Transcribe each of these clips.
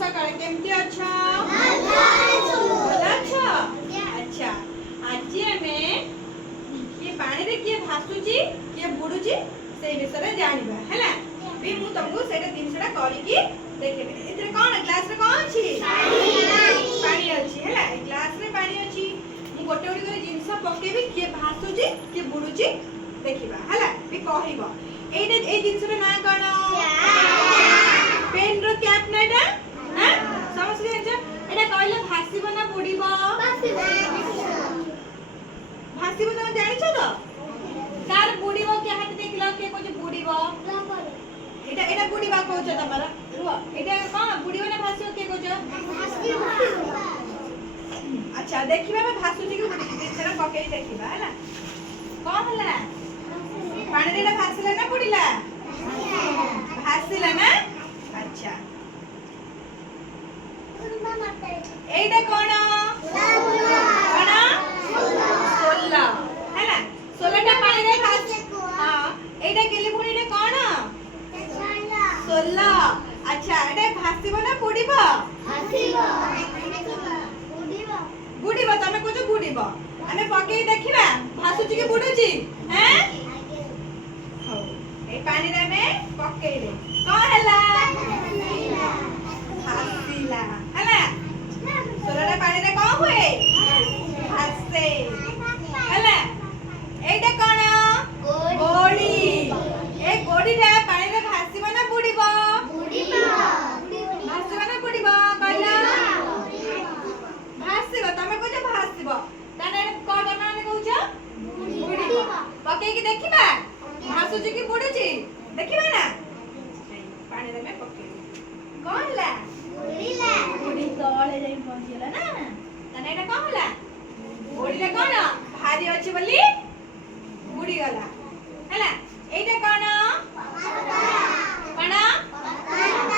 सकाळ केमती अच्छा भल अच्छा अच्छा आज आमे ये पानी रे किए भासुची किए बुडुची से विषय जानिबा हैला भी मु तुमको सेटा जिनसटा करी की देखेबे इतरे कोन ग्लास रे कोन छी पानी अछि हैला ए ग्लास रे पानी अछि मु गोटे गोटे करे जिनस पकेबी किए भासुची किए बुडुची देखिबा हैला भी कहिबो एने ए जिनसटा ना कोन पेन रो कैप नाइडा हां समझ गए छ एटा कहले भासीबो ना बुडीबो भासीबो तुम जानि छ तो कार बुडीबो के हाथ देखिलो के कोछ बुडीबो एटा एटा बुडीबा कोछ तमरा रुआ एटा कोन बुडीबो ना भासीबो के कोछ अच्छा देखिबा में भासुची के बुडी सेरा पकेई देखिबा हैला कोन हला पानी रे भासीला ना बुडीला भासीला ना अच्छा एटा कोन कोन सोला हैला सोलाटा पानी रे भास हां एटा गेली पुणी रे कोन सोला अच्छा एटा भासीबो ना बुडीबो भासीबो बुडीबो तमे कुछ बुडीबो हमें पकेई देखिबा भासुची के बुडुची हैं हो ए पानी रे में पकेई दे कोन हला भासीला हला सोलाटा पानी रे कोन हुए भासे हला एटा कोन गोडी ए गोडी रे पानी रे भासीबो ना बुडीबो भासीबो ना बुडीबो कहला भासीबो तमे कोछ भासीबो ताने कोन माने कहउछ बुडीबो पकेई की देखिबा भासुची की बुडुची देखिबा ना पानी रे में पकेई कोन हला बुडी तळे जाई पहुंचला ना ताने एटा कोन हला बुडी रे कोन भारी अछि बोली बुडी गला हला एटा कोन कोन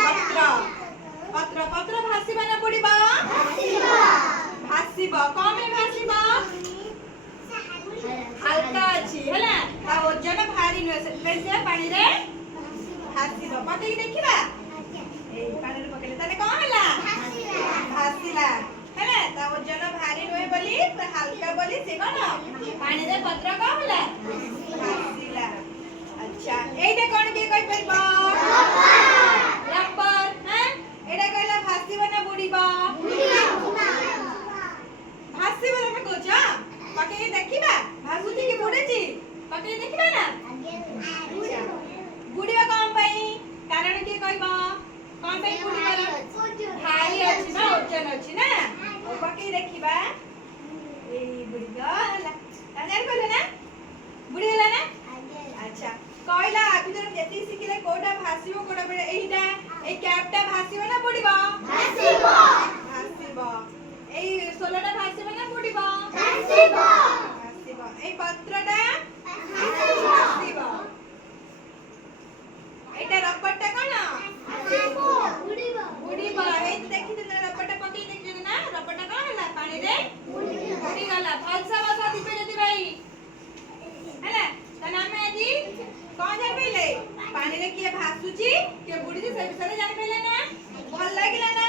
पत्र पत्र पत्र भासीबा ना बुडीबा भासीबा कोन में भासीबा हल्का अछि हला ता ओजन भारी न से पानी रे भासीबा पकेई देखिबा ए पानी रे पकेले ताने कोन हला भासीला हैला ता ओजन भारी रहे बोली हल्का बोली से कोन पानी रे पत्र कोन हला भासीला अच्छा एटा कोन के कहि परबो रबर हैं एटा कहला भासीबो ना बुडीबो भासीबो तमे कोछ पकेई देखिबा भासुची के बुडुची पकेई देखिबा ना अच्छा बुडीबा कोन पई कारण के कहबो कोन पई बुडीबा भारी अछि ना ओजन अछि ना ओ पकेई देखिबा ए बुडी गला ताने कहले ना बुडी गला ना अच्छा कहला अभितर केति सिखिले कोडा भासीबो कोडा बडे एइटा ए कैपटा भासीबो ना बुडीबो भासीबो भासीबो ए सोलाटा भासीबो ना बुडीबो भासीबो भासीबो ए पत्रटा भासीबो एटा रबरटा कोन भासीबो बुडीबो बुडीबो ए देखि त रबरटा पकेई देखि ना रबरटा कोन हला पानी रे बुडी गला फलसा बसा दिबे जति भाई हैला तना में आजी कोन जाय पहिले पानी रे के भासुची के बुडीची से विषय जानि पहिले ना भल लागिला ना